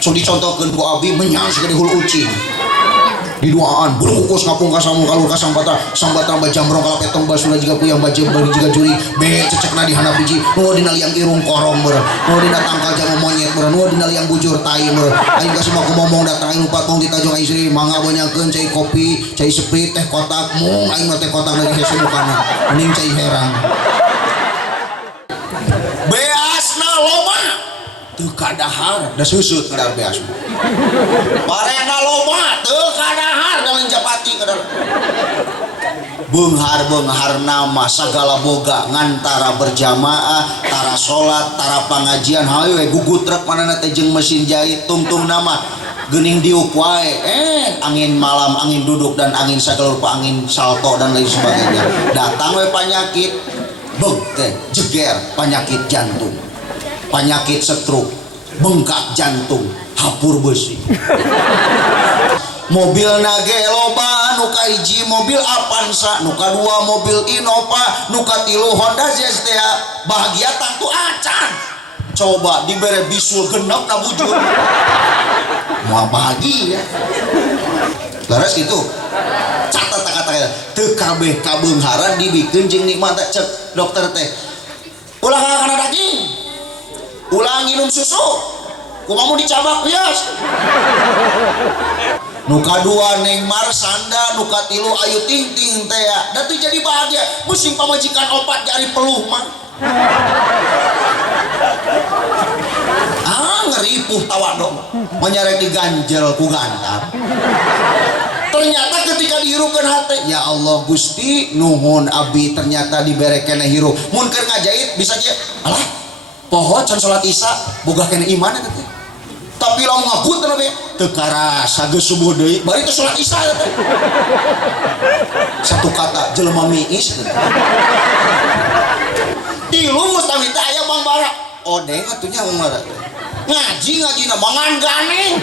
so dicontohkeun ku abdi menyang segede hulu ucing di duaan bulu kukus ngapung kasang kalur kasang bata bajamrong kalau petong basula juga puyang baju bari juga juri be cecekna di handap biji nu dina liang irung korong beureum nu dina tangkal jamu monyet beureum nu dina liang bujur tai beureum aing geus mah ngomong datang aing lupa tong ditajong istri mangga banyakeun cai kopi cai sprite teh kotak mung aing mah teh kotak lagi hese mukana mending cai herang beasna loba teu kadahar da seusut kadar beas barena loba teu kadahar da menjapati kadar beunghar nama sagala boga ngantara berjamaah tara salat tara pangajian hayu we gugutrek manana teh jeung mesin jahit tungtung nama geuning diuk wae angin malam angin duduk dan angin sagala rupa angin salto dan lain sebagainya datang we penyakit beug teh jeger penyakit jantung penyakit stroke bengkak jantung hapur besi mobil nage loba nu kahiji mobil Avanza nu kadua mobil Innova nu katilu Honda Jazz bahagia tangtu acan coba dibere bisul genep na bujur mau bahagia laras itu catat kata-kata teu kabeh kabeungharan dibikeun jeung nikmat cek dokter teh ulah kana daging ulah nginum susu kumaha dicabak bias nu kadua Neng Marsanda nu katilu Ayu Ting Ting teh da teu jadi bahagia musim pamajikan opat jari peluh mah ngeripuh tawadong menyarek diganjel ku gantar ternyata ketika dihirupkan hati ya Allah Gusti nuhun abdi ternyata dibere kena hirup mun keur ngajait bisa ge alah poho can salat isya boga kena iman teh tapi lamun ngabut teh teu karasa geus subuh deui bari teh salat isya teh satu kata jelema miis tilu mustawi teh aya Bang Bara odeng atunya Bang Bara ngaji na mangan ganeng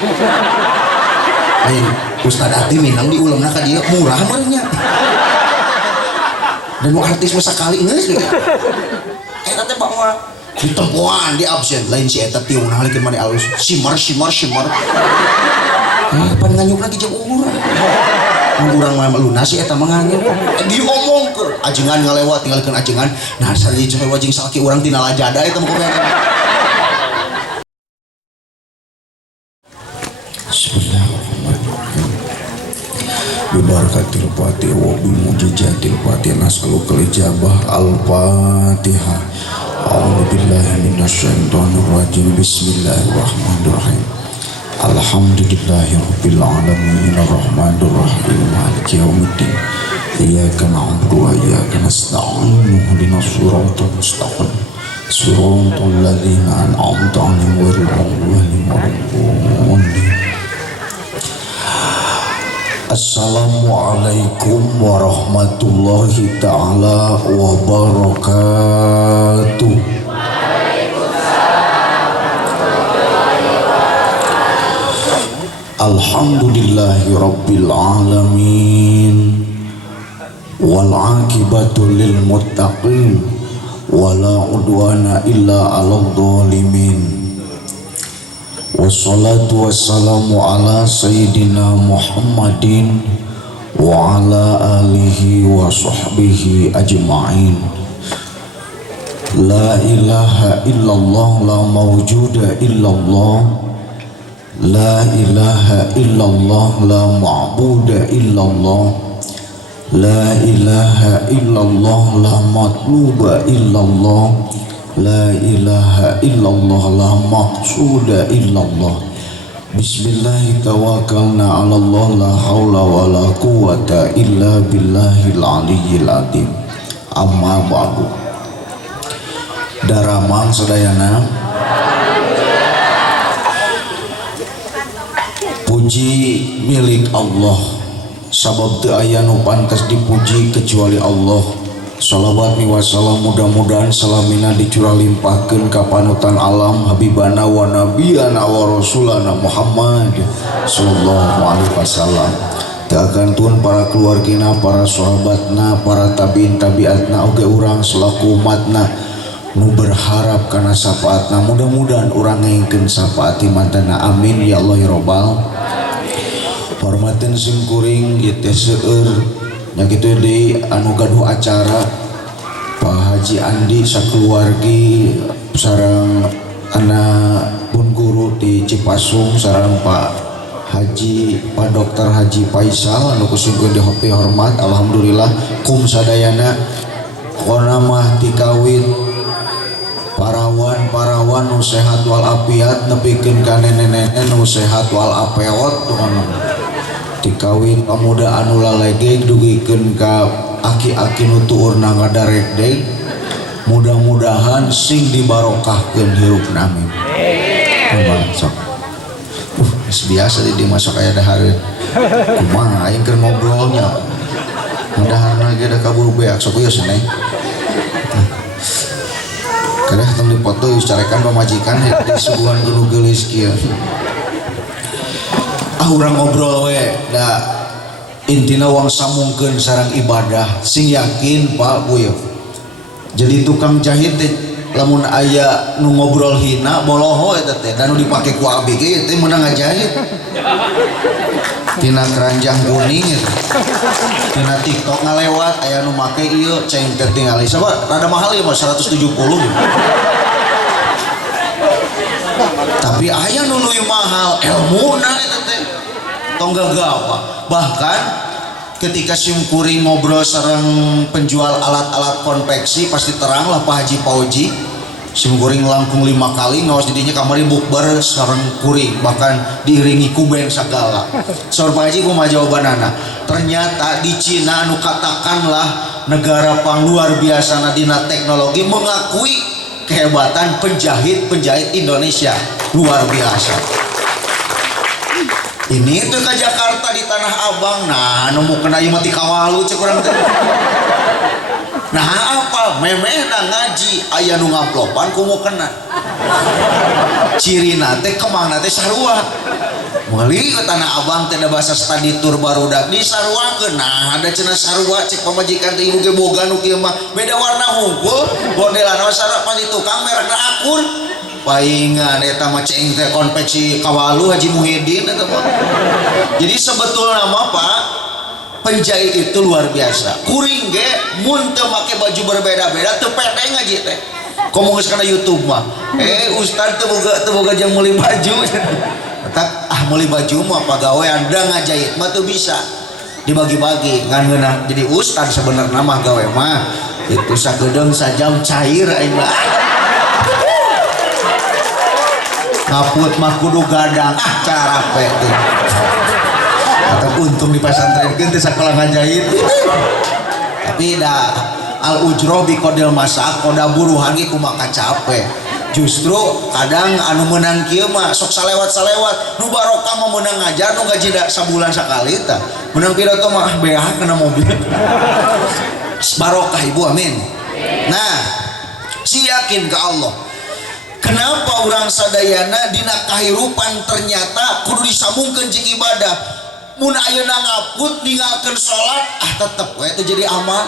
Ustad Ati minang diulemna ka dieu murah meureunnya dan mau artis masa kali geus eta teh Bang Bara ditempoan di absen lain si eta tiung ngalikeun mane alus simar pan nganyuk lagi jeung urang mah lunas si eta mah nganyuk diomongkeun ajengan ngalewat tinggalkeun ajengan nah sari jeung wajing salaki urang tina lajada eta mah kopian Bibarakatil Fatihah wa bimujizatil Fatihah nas'alukal ijabah al-Fatihah. A'udzubillahi minasyaitonir rajim. Bismillahirrahmanirrahim. Alhamdulillahirabbil alamin arrahmanir rahim maliki yaumiddin. Iyyaka na'budu wa iyyaka nasta'in ihdinas siratal mustaqim. Siratal ladzina an'amta 'alaihim ghairil maghdubi 'alaihim. Assalamualaikum warahmatullahi ta'ala wabarakatuh. Alhamdulillahi rabbil alamin wal aqibatu lil muttaqin wala udwana illa 'alal zalimin. Wassalatu wassalamu ala sayyidina Muhammadin wa ala alihi wa sahbihi ajma'in. La ilaha illallah la mawjuda illallah. La ilaha illallah la ma'buda illallah. La ilaha illallah la matluba illallah. La ilaha illallah la maqsuda illallah. Bismillahi tawakkalna ala Allah la hawla wa la quwata illa billahil aliyyil azim. Amma ba'du. Daramang sadayana puji milik Allah sabab teu aya nu pantas dipuji kecuali Allah. Salawat wa salam mudah-mudahan salamina dicurah limpahkeun ka panutan alam habibana wa nabiyana wa rasulana Muhammad sallallahu alaihi wasallam. Teu akantun para keluargina, para sahabatna, para tabiin tabiatna oge urang selaku umatna nu berharap karena syafaatna, mudah-mudahan urang ngengkeun syafaat imantana, amin ya Allah ya Robbal. Hormatin sim kuring ieu teh seueur nya kitu deui anu gaduh acara Pak Haji Andi sakeluargi sareng anak pun guru di Cipasung sareng Pak Dr. Haji Faisal anu kusungkeun di hopi hormat. Alhamdulillah kum sadayana kona mah tikawin parawan nu sehat wal afiat nepikeun ka nene-nene nu sehat wal apeot dikawin pemuda anu lalegeg dugikeun ka aki-aki nu tuurna ngadarek deui. Mudah-mudahan sing dibarokahkeun hirupna amin. Sok biasa di masuk aya dahar kumaha aing keur ngobrolnya mudahan lagi ada kabur beak sok ieu seneng kada tong dipoto carekan pamajikan di suguhan guru geulis kieu urang ngobrol we da intina wang samungkeun sareng ibadah sing yakin Pak Buyo jadi tukang jahit teh lamun aya nu ngobrol hina boloho eta teh dan nu dipake ku abi ge teh meunang ngajahit tina keranjang kuning eta tina TikTok ngalewat aya nu make ieu ceng teh tingali sabab rada mahal ya mah 170 tapi aya nu leuwih mahal ilmuna eta teh tong gagapa. Bahkan ketika sim kuring ngobrol sareng penjual alat-alat konveksi pasti terang lah Pak Haji Pauji sim kuring langkung 5 kali ngawas didinya kamari bukber sareng kuring bahkan diiringi kuben sagala. Saur Pak Haji kumaha jawabanana? Ternyata di Cina anu katakanlah negara pang luar biasa dina teknologi mengakui kehebatan penjahit Indonesia luar biasa. Ini tuh ke Jakarta di Tanah Abang, nah nemu kena ieu mati kawalu cek urang teh. Nah apa memehna ngaji aya nu ngamplopan kumu kena. Cirina teh kemana teh sarua. Meuli ke Tanah Abang teh da basa studi tur barudak di sarua nah ada cenah sarua cek pamajikan teh ieu ge boga nu kieu mah beda warna hungkul modelana sarua pasti tukang merekna akur. Paingan eta mah ceng teh konveksi kawalu Haji Muhyiddin eta mah. Jadi sebetulnya mah Pak penjahit itu luar biasa. Kuring ge mun teu make baju berbeda-beda teu pede ngaji teh. Komo geus kana YouTube mah. Ustaz teu boga jang meuli baju. Tak meuli baju mah pagawean da ngajahit mah teu bisa. Dibagi-bagi ngan ngeunah jadi ustaz sebenarnya mah gawe mah itu sagedeung sajam cair aing mah. Ngaput mah kudu gadang cara teh atau untung di pesantren teh sakola ngajahit tapi dah al ujro bi kodil masak koda buruhan ge kumaha capek justru kadang anu menang kieu mah sok salewat nu barokah mah meunang ngajar nu gaji da sabulan sakali tah meunang pidato mah beah kena mobil barokah ibu amin. Nah si yakin ke Allah. Kenapa orang sadayana dina kahirupan ternyata kudu disambungkeun jeung ibadah. Mun ayeuna ngaput ninggalkeun salat tetep we teh jadi amal.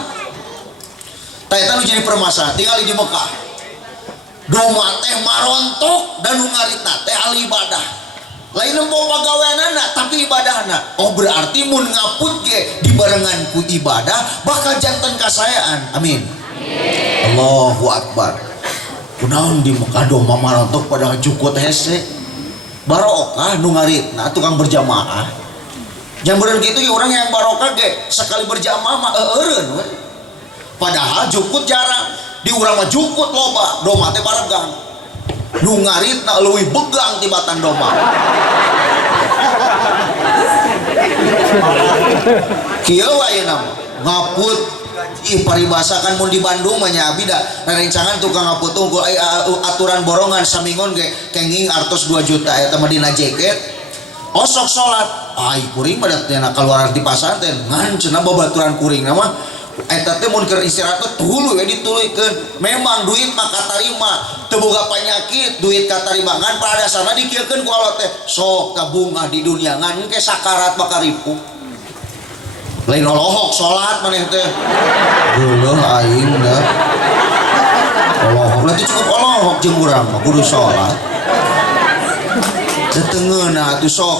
Tah eta nu jadi permasalahan tinggal di Mekah. Doma teh marontok dan nu ngaritna teh ahli ibadah. Lain empo pagaweanana tapi ibadahna. Oh berarti mun ngaput ge dibarengan ku ibadah bakal janten kasayaan. Amin. Allahu Akbar. Kunaon di Mekah doma marontok pada cukut hese barokah nu ngaritna tukang berjamaah jam bener gitu ya orang yang barokah ge sekali berjamaah mah eueureun we padahal jukut jarang di urang mah jukut loba doma teh baregang nu ngaritna leuwih begang tibatan doma kieu ayeuna ngaput paribasa kan mun di Bandung mah nya abdi da rencangan tukang ngaput unggul aturan borongan samingon ge kenging artos 2 juta eta mah dina jaket osok salat ai kuring mah datena kaluar di pasantren ngan cenah babaturan kuring mah eta teh mun keur istirahat tuluy we dituluykeun memang duit mah katarima teu boga panyakit duit katarima ngan padasana dikieulkeun ku Allah teh sok tabungah di dunia ngan engke sakarat bakal ripuh lain olohok sholat maneh teh geuleuh aing da olohok berarti cukup Allah jeung urang mah kudu salat tetengeuna atuh sok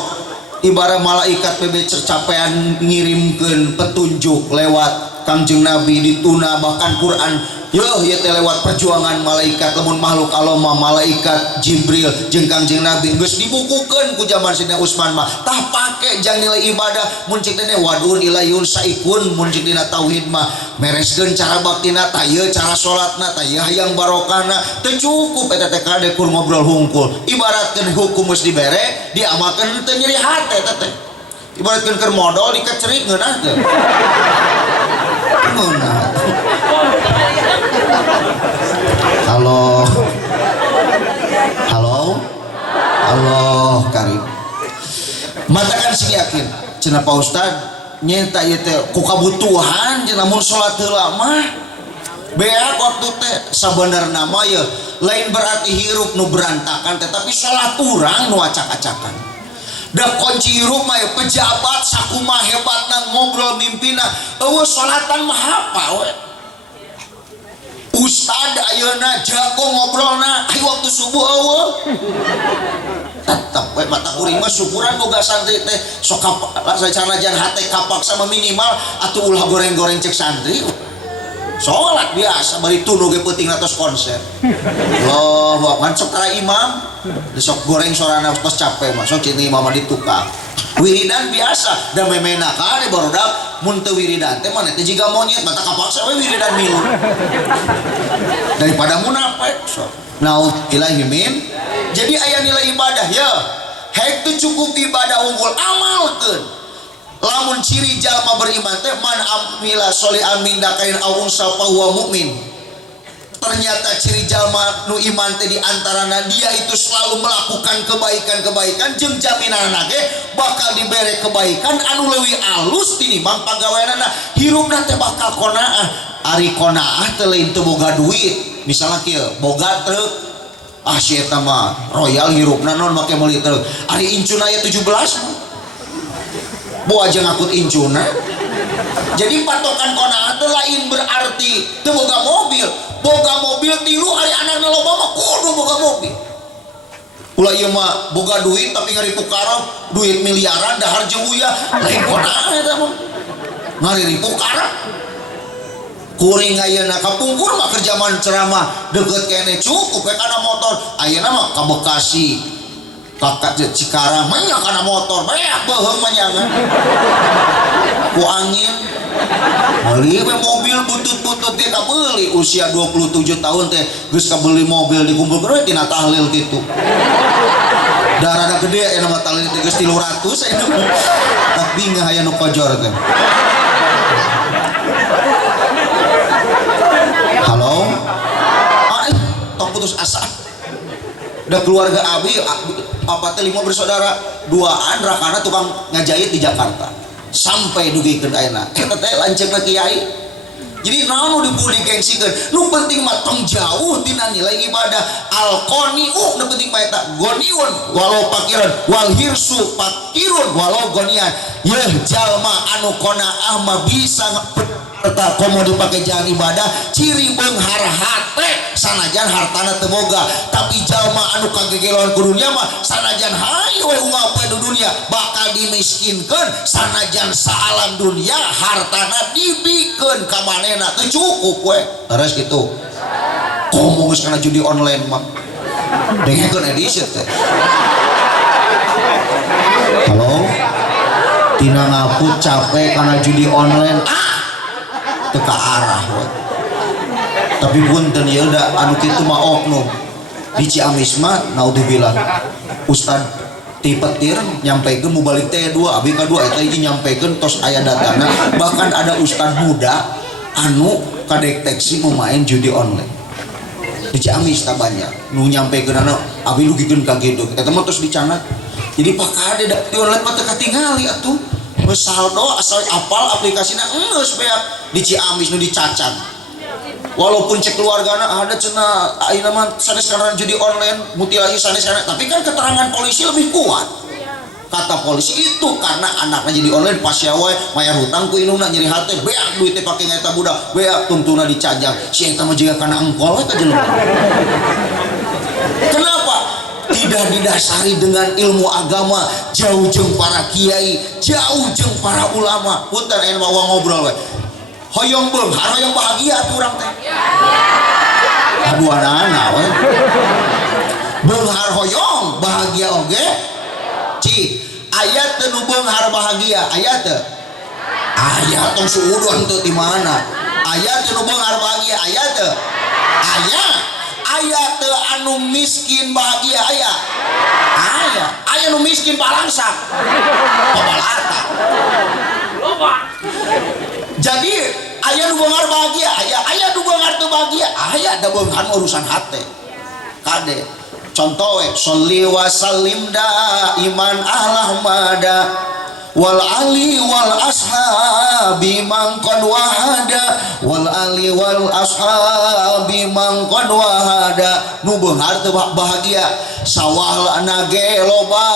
ibarat malaikat PB cercapean ngirimkeun petunjuk lewat Kangjeng Nabi dituna bahkan Quran yo ya teh lewat perjuangan malaikat lamun makhluk Allah mah malaikat Jibril jeung Kangjeng Nabi geus dibukukeun ku zaman Sidina Utsman mah tah pake jang nilai ibadah mun cik teh wadun ilayun saikun mun cik dina tauhid mah mereskeun cara baktina tah ieu cara salatna tah ieu hayang barokahna teu cukup eta teh kade kur ngobrol hungkul ibaratkeun hukum geus dibere diamalkeun teu nyeri hate eta teh ibaratkeun keur modal dikecerik ngeunah teh halo halo halo Karim matakan sing yakin cenah Pak Ustad nyata ieu teh ku kabutuhan cenah mun salat heula mah beak waktu teh sabenerna mah ye lain berarti hirup nu berantakan tetapi salat urang nu acak-acakan da kunci hirup mah pejabat sakumaha hebatna ngobrol mimpina eueuh salatan mah apa we Ustad ayeuna jago ngobrolna aya waktu subuh eueuh tetep we mata kuring mah syukuran boga santri teh sok sanajan hate kapak sama minimal atuh ulah goreng-goreng cek santri sholat biasa bari tunu ge peuting atos konser Allahu Akbar sok tara imam sok goreng sorana tos capek mah sok cini imam di tukang wiridan biasa da memena kade barudak mun teu wiridan teh mah teh jiga monyet mata kapaksa we wiridan milu daripada munafik sok naudzubillahi min jadi aya nilai ibadah ya hek teu cukup ibadah unggul amalkeun lamun ciri jalma beriman teh man amila sholihan min dakain au unsa fa huwa mukmin ternyata ciri jalma nu iman teh diantarana dia itu selalu melakukan kebaikan-kebaikan jeung jaminanna ge bakal dibere kebaikan anu leuwih alus tinimbang pagaweanana hirupna teh bakal qanaah ari qanaah teh lain teu boga duit misalna kieu boga truk si eta mah royal hirupna non make meuli truk ari incuna aya 17 bu aja ngakut incuna jadi patokan qanaah teh lain berarti teu boga mobil tilu hari anakna loba mah kudu boga mobil ulah ieu mah boga duit tapi ngari tukar duit miliaran dahar jeung uyah lain qanaah eta mah ngari tukar kuring ayeuna kapungkur mah keur zaman ceramah deukeut kene cukup we kana motor ayeuna mah ka Bekasi kakak Cikarang mah kana motor beak beuheung mah nyangan ku angin beli mobil butut-butut teh kabeli usia 27 tahun teh geus kabeli mobil dikumpulkeun tina tahlil kitu darana gede aya nama tahlil teh geus 300 aya tapi ngahaya nu kojor teh halo tong putus asa da keluarga abi apa teh 5 bersaudara duaan rakana tukang ngajahit di Jakarta sampai dugikeun ayeuna eta teh lanceukna kiai jadi naon nu dipuli digengsikeun nu penting mah tong jauh tina nilai ibadah al-qani'u nu penting mah eta goniun walau pakiran wal hirsu pakirun walau gonian yeuh jalma anu qanaah mah bisa eta komo dipake jalan ibadah ciri beunghar hate sanajan hartana teu boga tapi jalma anu kagegelon ku dunia mah sanajan hayu we ungapna di dunia bakal dimiskinkeun sanajan saalam dunia hartana dibikeun ka manehna teu cukup we terus kitu komo geus kana judi online mah dengekeun edisi teh halo tina ngaput capek kana judi online teka arah we. Tapi punten ieu da anu kitu mah oknum di Ciamis mah naudzubillah ustad ti petir nyampaikeun mu balik teh 2 abi ka 2 eta hiji nyampaikeun tos aya datana bahkan ada ustad muda anu kadeteksi mau main judi online di Ciamis tah banyak nu nyampaikeun anu abi lugikeun ka kitu eta mah tos dicanat jadi pakade da di online mah teu katingali atuh saldo asal apal aplikasina geus beak di Ciamis nu dicacan walaupun cek keluargana ada cenah ayeuna mah sanes karena judi online mutilasi sanes karena tapi kan keterangan polisi lebih kuat kata polisi itu karena anaknya jadi online pas yawe mayar hutang ku inuna nyeri hati beak duitnya pakai ngeta budak beak tuntuna dicajang si eta mah juga karena engkol we kajelema. Kenapa? Tidak didasari dengan ilmu agama, jauh jeung para kiai, jauh jeung para ulama. Punten aya mah ngobrol we. Hoyong beunghar hoyong bahagia tuh urang teh. Aduanana we. Beunghar hoyong bahagia oge. Ci ayat teu nu beunghar bahagia ayat teu ayat tong suudon teu di mana ayat teu nu beunghar bahagia ayat teu ayat teu anu miskin bahagia aya nu miskin balangsak pabalata jadi aya nu beunghar bahagia aya nu beunghar teu bahagia aya da beunghar urusan hate kade. Contoh sholli wa sallim iman ahmada wal ali wal ashabi man qad wahada wal ali wal ashabi man qad wahada nu beunghar teu bahagia sawah nage loba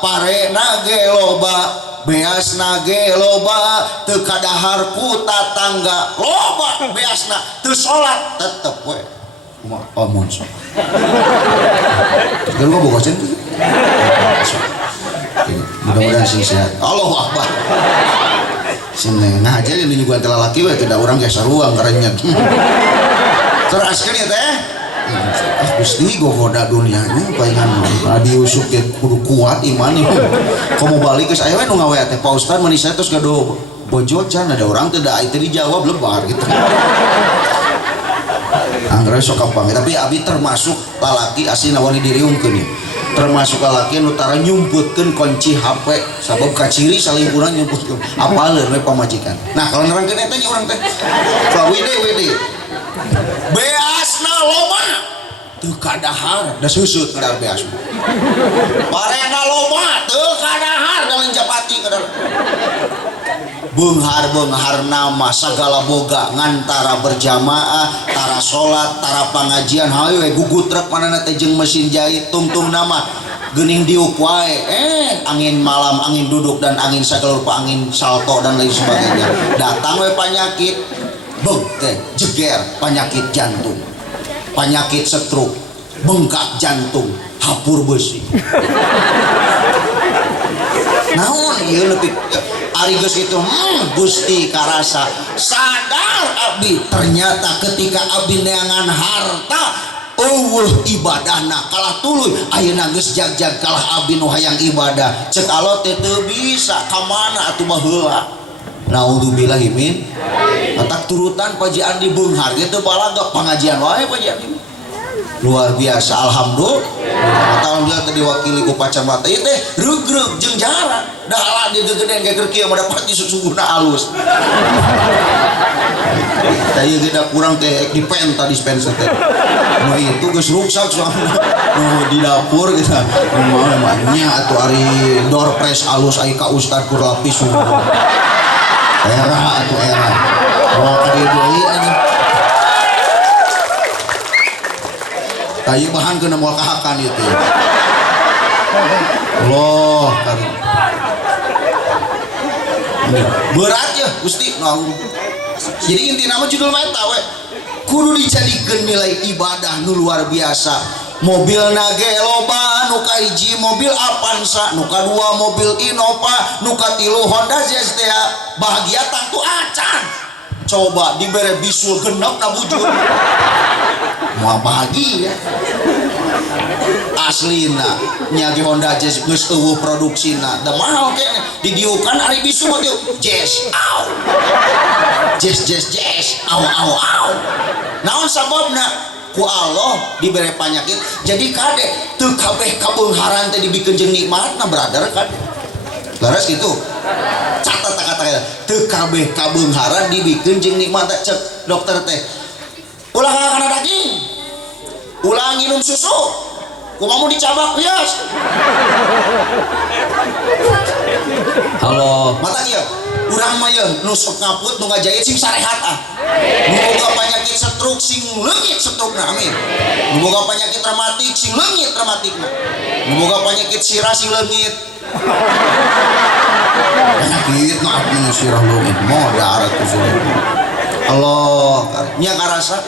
pare nage loba beas nage loba teu kadahar ku tatangga loba beasna teu salat tetep we omong sok kan gua boga cen mudah-mudahan sih sehat Allahu Akbar sini ngajar ini juga antara laki we tidak orang geus saruang karenyet teraskeun ya teh Gusti gogoda dunianya paingan adi usuk ge kudu kuat iman ieu komo balik geus aya we nu ngawe teh Pak Ustaz meuni saya terus gado bojocan ada orang teh da itu dijawab lebar gitu anggar sok kampang tapi abi termasuk lalaki asli nawani diriungkeun termasuk lalaki nu tara nyumputkeun kunci HP sabab kaciri salingkuran nyumputkeun apaleun we pamajikan nah kalau nerangkeun eta nya urang teh wede beasna loba teu kadahar da seusut kadar beas parena loba teu kadahar da leunjapati kadar beunghar nama sagala boga ngantara berjamaah tara salat tara pangajian hayu we gugutrek manana teh jeung mesin jahit tungtung nama geuning diuk wae angin malam angin duduk dan angin sagala rupa angin salto dan lain sebagainya datang we penyakit beug teh jeger penyakit jantung penyakit stroke bengkak jantung hapur besi naon ieu leutik ari geus kitu Gusti karasa sadar abdi ternyata ketika abdi neangan harta ibadahna kalah tuluy ayeuna geus jag-jag kalah abdi nu hayang ibadah ceuk alot teh teu bisa ka mana atuh baheula naudzubillahi min atak turutan Paji Andi beunghar ge teu balaga pangajian wae Paji Andi luar biasa alhamdulillah tadi wakili ku pacar mata ieu teh reug-reug jeung jarang da ala dia gegedean geger kieu mah dapat sesungguhna alus da ieu geus kurang teh dipenta dispenser teh nu itu geus ruksak soalna nu di dapur gitu moal nya atuh ari door press alus aya ka ustad kur lapis era atuh era oh ka dieu deui anjing kayu bahan kena moal kahakan itu Allah karim berat ya Gusti jadi inti nama judul meta we kudu dijadikeun nilai ibadah nu luar biasa mobil nage loba nu kahiji mobil Avanza nu kadua mobil Innova nu katilu Honda Jazz bahagia tangtu acan coba dibere bisul genep na bujur mau bahagia aslina nyagi Honda Jazz geus eueuh produksina da mahal kene didiukan ari bisu mah Jazz au Jazz au naon sababna ku Allah dibere penyakit jadi kade teu kabeh kabeungharan teh dibikeun jeung nikmatna brother kade laras kitu catat kata-kata teu kabeh kabeungharan dibikeun jeung nikmatna cek dokter teh ulah kana daging ulah nginum susu kumaha dicabak bias halo mata ieu urang mah yeuh nu sok ngaput nu ngajait sing sarehat nu boga penyakit stroke sing leungit stroke-na amin nu boga penyakit rematik sing leungit rematikna nu boga penyakit sirah sing leungit penyakit maaf mengusirah lumit modar itu Allah nya karasa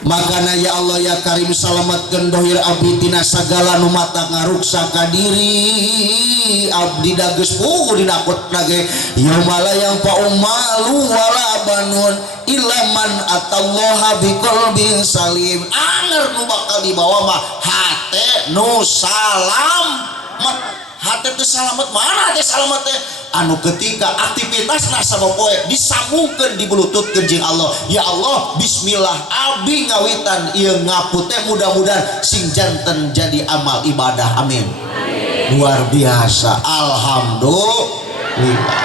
makana ya Allah ya Karim salamatkeun dohir abdi tina sagala nu mata ngaruksa ka diri abdi dageus puguh dina akutna ge yaumala yang malu wala banun illa man atallaha biqalbin salim anger nu bakal dibawa mah hate nu salamet hate teh salamet mana teh salamet teh anu ketika aktivitasna sapopoe disambungkeun dibelututkeun jeung Allah ya Allah bismillah abdi ngawitan ieu ngapu teh mudah-mudahan sing janten jadi amal ibadah amin luar biasa alhamdulillah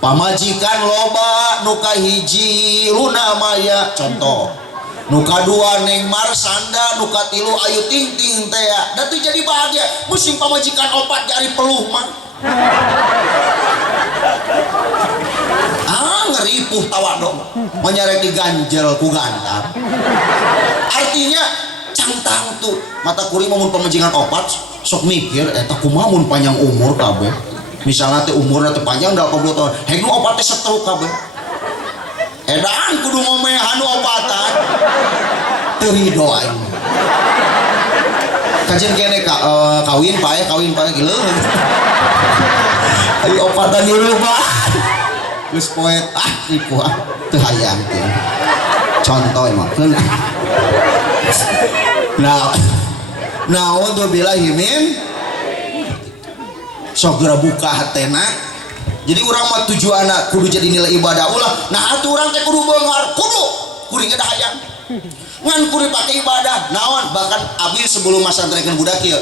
pamajikan loba nu kahiji Luna Maya contoh nu kadua Neng Marsanda nu katilu Ayu Ting Ting teh da teu jadi bahagia musim pamajikan opat jari peluh mah ngeripuh tawadong menyarek diganjel ku gantar artinya cangtang tuh mata kuring mun pamajikan opat sok mikir eta kumaha mun panjang umur kabeh misalnya teh umurna teh panjang 80 tahun heng nu opat teh setruk kabeh edan kudu ngomehan nu opatan teu ridho aing kajian kene kawin pae kieu ari opatan dulu Pak geus poet ripuh teu hayang teh contoh mah nah untuk billahi min sok geura buka hatena jadi urang mah tujuanna kudu jadi nilai ibadah ulah nah atuh urang teh kudu beungar kuring ada hayang ngan kudu pake ibadah naon bahkan abdi sebelum masantrenkeun budak ieu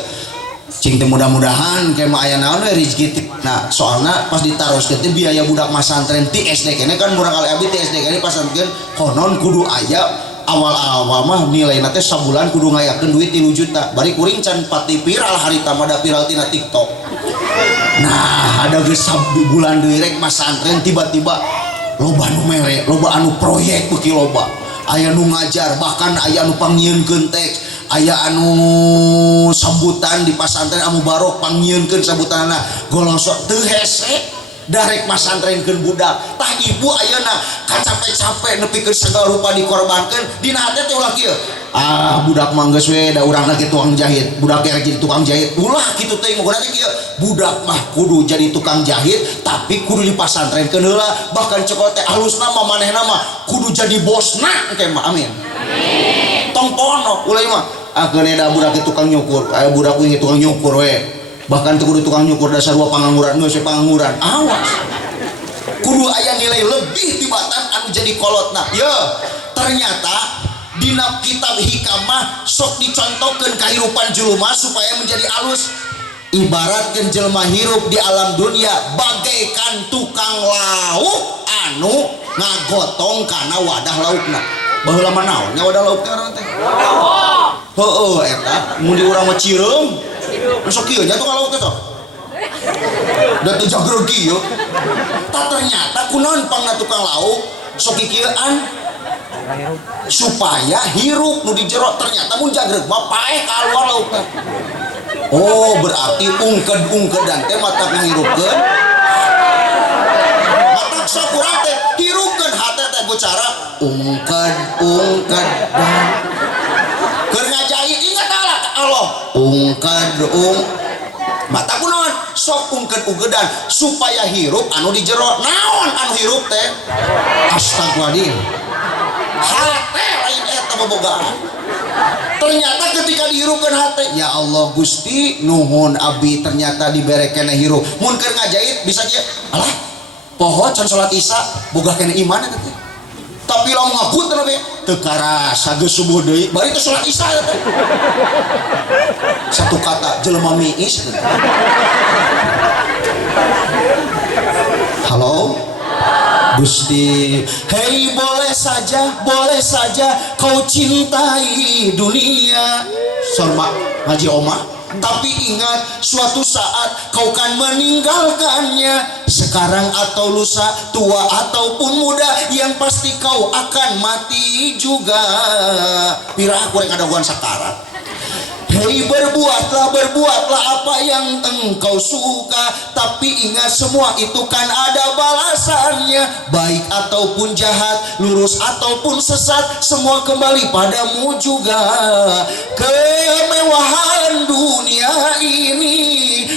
cing teh mudah-mudahan kayak mah aya naon we rezeki nah soalna pas ditaroskeun teh biaya budak masantren ti SD kene kan murang kali abdi ti SD kene pasantreun konon kudu aya awal-awal mah nilaina teh sabulan kudu ngayakeun duit 3 juta bari kuring can pati viral harita mah da viral tina TikTok nah ada geus bulan deui rek masantren tiba-tiba loba anu mere loba anu proyek beuki loba aya nu ngajar bahkan aya anu pangieunkeun teks aya anu sambutan di pasantren anu barok pangieunkeun sambutanna golosok teu hese darek masantrenkeun budak tah ibu ayeuna kacape-cape nepikeun segala rupa dikorbankeun dina hate teh ulah kieu budak mah geus we da urang lagi tukang jahit budak rek jadi tukang jahit ulah kitu teh muguna teh kieu budak mah kudu jadi tukang jahit tapi kudu dipasantrenkeun heula bahkan cekot teh alusna mah manehna mah kudu jadi bosna engke mah amin tong pono ulah mah akeun da budak tukang nyukur aya budak we tukang nyukur we bahkan tuh kudu tukang nyukur dasar dua pangangguran nggak pangangguran awas kudu aya nilai lebih tibatan anu jadi kolotna ya ternyata dina kitab hikamah sok dicontohkeun kahirupan jelema supaya menjadi alus ibaratkeun jelema hirup di alam dunia bagaikan tukang lauk anu ngagotong kana wadah laukna baheula mah naonnya wadah laukna urang teh heueuh eta mun di urang mah cireum sok kieu nya tukang lauk teh da teu jagreg kieu tah ternyata kunaon pangna tukang lauk sok kieuan supaya hirup nu di jero ternyata mun jagreg mah paeh kaluar laukna oh berarti ungked-ungkedan teh matak ngahirupkeun matak sok urang teh hirupkeun hate teh bicara ungked-ungkedan keur ngajahit ingat Allah mata kunaon sok ungked-ungkedan supaya hirup anu di jero naon anu hirup teh astagfirullahaladzim hate lain eta bobogaan ternyata ketika dihirupkeun hate ya Allah Gusti nuhun abdi ternyata dibere keneh hirup mun keur ngajahit bisa kieu alah poho can salat Isya boga keneh iman eta teh tapi lamun ngakut teh teu karasa geus subuh deui bari teh salat Isya teh satu kata jelema miis halo Gusti hei boleh saja kau cintai dunia sorma ngaji omah tapi ingat suatu saat kau kan meninggalkannya sekarang atau lusa tua ataupun muda yang pasti kau akan mati juga pirah kurang ada gua sakarat Hei, berbuatlah apa yang engkau suka, tapi ingat semua itu kan ada balasannya. Baik ataupun jahat, lurus ataupun sesat, semua kembali padamu juga. Kemewahan dunia ini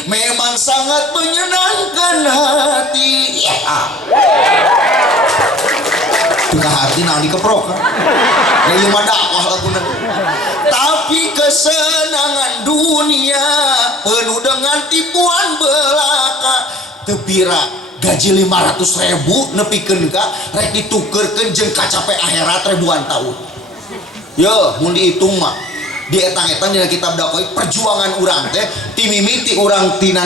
memang sangat menyenangkan hati. Ya. Juga hati nah dikeprok kan. Ya mah dakwah lagu nanti. Tapi kesenangan dunia penuh dengan tipuan belaka. Tepira gaji 500.000 nepikeun ka rek ditukeurkeun jeung kacape akhirat ribuan tahun. Ya, mun dihitung mah di etang-etang dina kitab dakwah perjuangan urang teh timimiti urang tina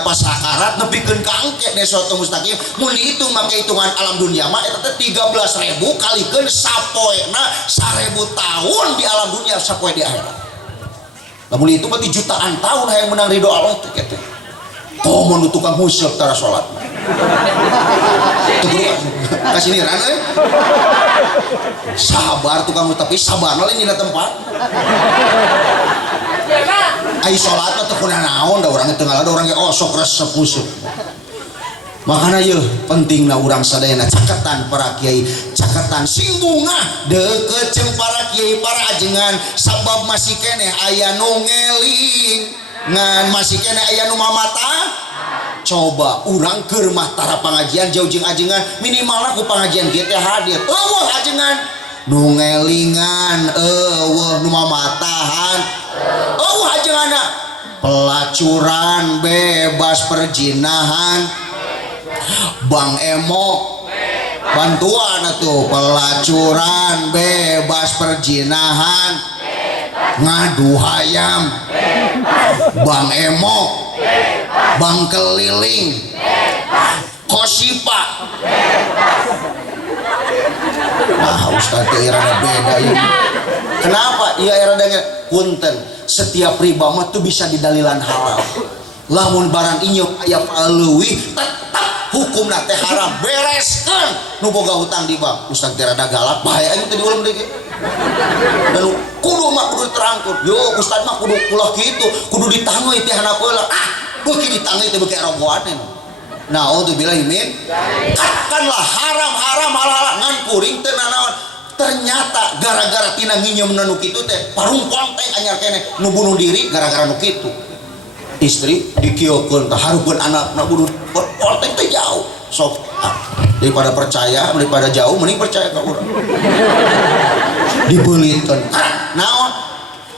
pasakarat nepikeun ka engke desot mustaqim. Mun dihitung make hitungan alam dunia mah eta teh 13.000 kalikeun sapoena 1000 tahun di alam dunia sapoe di akhirat. Lamun itu mah jutaan tahun hayang menang ridho Allah teh kitu. Komo nu tukang husyuk tara salat. Tuh kasih niran sabar tukang tapi sabar lain dina tempat. Ai salat teh kunaon naon da urang teu ngalada urang ge osok resep usuk. Makana yeuh pentingna urang sadayana caketan para kiai, caketan sing bunga deukeut jeung para kiai para ajengan sabab masih keneh aya nu ngeling ngan masih keneh aya nu mamata. Coba urang keur mah tara pangajian jauh jeung ajengan minimal aku pangajian kieu teh hadir. Eueuh ajengan nu ngelingan, eueuh nu mamatahan, eueuh ajenganna pelacuran bebas perjinahan, Bang Emo bantuan atuh pelacuran bebas perjinahan, ngadu hayam, Bang Emo, Bang Keliling, Kosipa. Nah, Ustaz teh rada beda ya. Kenapa? Iya rada punten. Setiap riba mah tuh bisa didalilan halal. Lamun barang inyuk aya paleuwih tetap hukumna teh haram. Bereskeun nu boga hutang di bank. Ustaz teh rada galak, bahaya anu teh diulang deui. Dan kudu mah kudu terangkut. Yo Ustaz mah kudu ulah kitu, kudu ditangeuy teh hana heula. Beuki ditangeuy teh beuki robohan. Nah, auzubillahi min. Katakanlah haram halal ngan kuring teu naon. Ternyata gara-gara tina nginyeum nu kitu teh parungkong teh anyar keneh nu bunuh diri gara-gara nu kitu. Istri dikiokeun teh harupeun anakna bunuh teh teh jauh. Sok daripada percaya daripada jauh mending percaya ka urang. Dibeulitkeun. Naon?